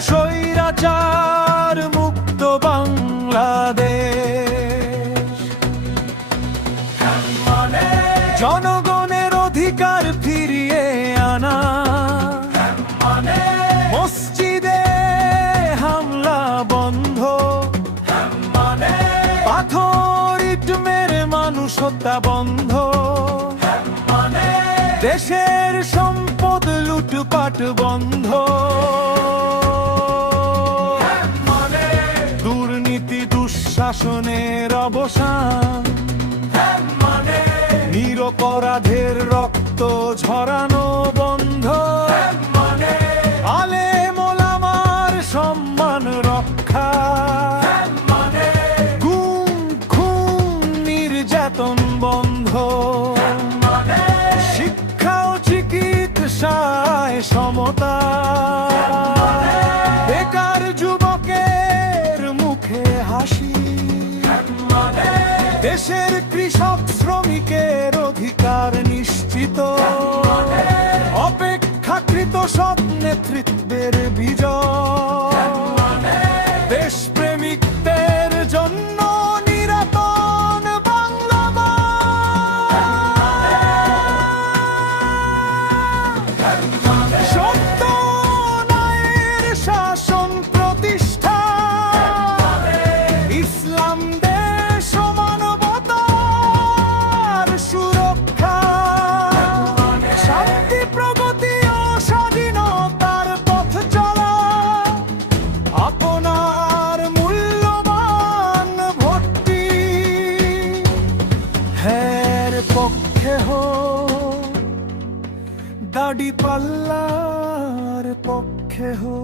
স্বৈরাচার মুক্ত বাংলাদেশ। জনগণের অধিকার ফিরিয়ে আনা। মসজিদে হামলা বন্ধ। মানুষ হত্যা বন্ধ। দেশের সম্পদ লুটপাট বন্ধ। দুর্নীতি, দুঃশাসনের অবসান। নিরপরাধের রক্ত ঝরানো বন্ধ। আলে মোলামার সম্মান রক্ষা। গুম, খুন, নির্যাতন বন্ধ। দেশের কৃষক শ্রমিকের অধিকার নিশ্চিত। হের পক্ষে হো দাড়ি পাল্লার পক্ষে হো